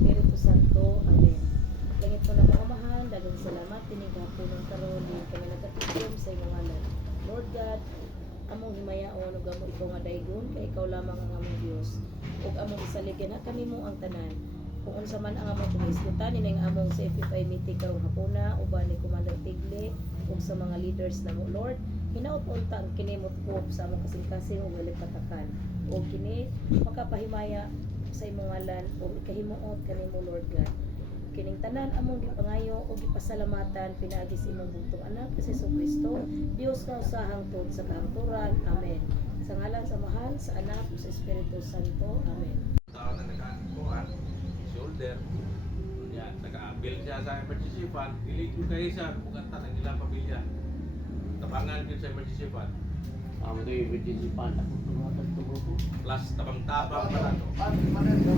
Espiritu Santo. Amen. Langit mo na mga amahan, dagang salamat, tinigapon ng karon, din kami nagkatikom sa imong ngalan. Lord God, among himayaon, ug amo ikaw nga daygon, kay ikaw lamang ang among Dios. Ug among isaligyan na kanimo ang tanan. Kung unsa man ang among pangisgutan, ining among sa FFI meeting karong hapuna, uban ni Commander Tigle, ug sa mga leaders na mo, Lord, hinaot unta ang kinimot ko sa among kasing-kasing ug halipatakan. O kini makapahimaya sa imong ngalan ug ikahimuot kanimo, Lord God. Kining tanan among gipangayo ug gipasalamatan pinaagi sa imong bugtong anak si Kristo, Dios nga usahang tod sa kahangturan. Amen. Sa ngalan sa Mahal, sa Anak, ug sa Espiritu Santo. Amen. Tao na nagkakuhan, shoulder, yan, nag-aabil siya sa emergency fund, dili ko kayo sa bukanta ng ilang pamilya. Tabangan yun sa emergency fund. Amo to emergency fund. Plus tabang-tabang pa na to.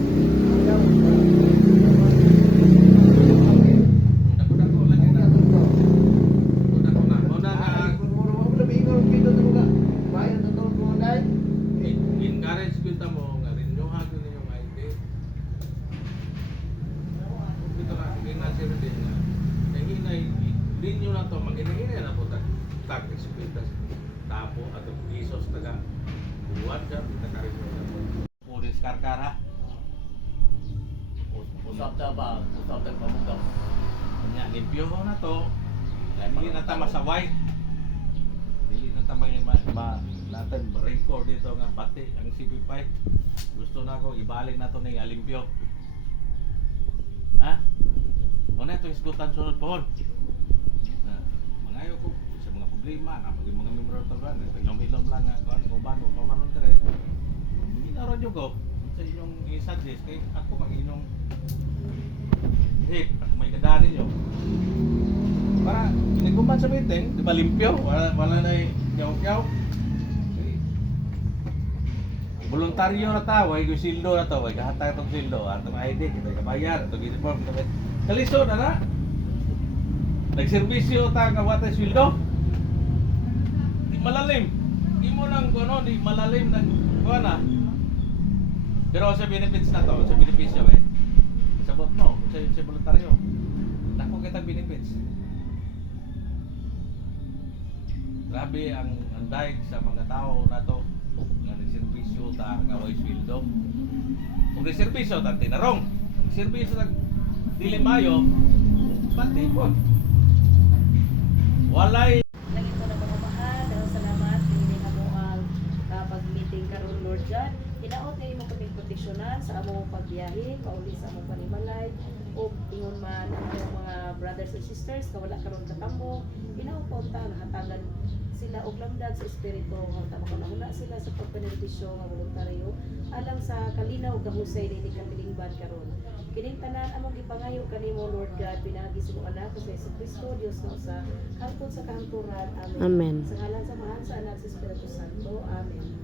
Dako-dako lagi na. Dako na. Muna na, encourage kita mo, nga rinyohan ko ninyong ID. Ito na, hindi na sila din nga. Hinay, linyo na to, mag-hinay na po tag-experience. Tapo at pisos taga buwan ka, pinakarin mo na po. Pulis karkara. Usap ta ba? Usap ta pamugaw. Kanya, limpyo mo na to. Dili na ta masaway. Dili na ta natin record dito nga bati ang CP5. Gusto na ko ibalik na to ni alimpyo. Ha? Una ito isgutan sunod pohon. Mangayo ko sa mga problema na pag mga membro ng taban, hilom-hilom lang nga kung ba no pamanon dire. Hindi na radyo ko sa inyong i-suggest kay ako mag-inong hit ako may gandaan ninyo. Para pinagkuman sa meeting, di ba limpyo? Wala na yaw-yaw. Voluntaryo na tao, ay sildo na to, ay kahatag itong sildo, atong ID, kita kabayar, itong uniform, kita kaliso na na. Nagservisyo ta nga watay sildo. Di malalim. Di mo nang ano, di malalim nang kuana. Pero sa benefits na to, sa benefits niya sabot mo, sa voluntaryo. Dako kitang benefits. Grabe ang daig sa mga tao na to nga nagservisyo ta nga way sweldo. Kung nagservisyo ta tinarong, nagservisyo ta dili mayo, pati po. Walay Langit mo na mga mahal, dagang salamat, pinili na mo ang pag-meeting karon, Lord God. Hinaot na imo kaming proteksyonan sa among pagbiyahe, pauli sa among panimalay, o ingon man ang among mga brothers and sisters nga wala karon katamo. Hinaot po ta nga hatagan sila og lamdag sa espiritu, hangtod makanahuna sila sa pagbenepisyo nga voluntaryo alang sa kalinaw ug kahusay ni kapilingban karon. Kining tanan among gipangayo kanimo, Lord God, pinagi sa imong anak sa Kristo, Dios nga sa hangtod sa kahangturan. Amen. Amen. Sa ngalan sa Mahal, sa Anak, sa Espiritu Santo. Amen.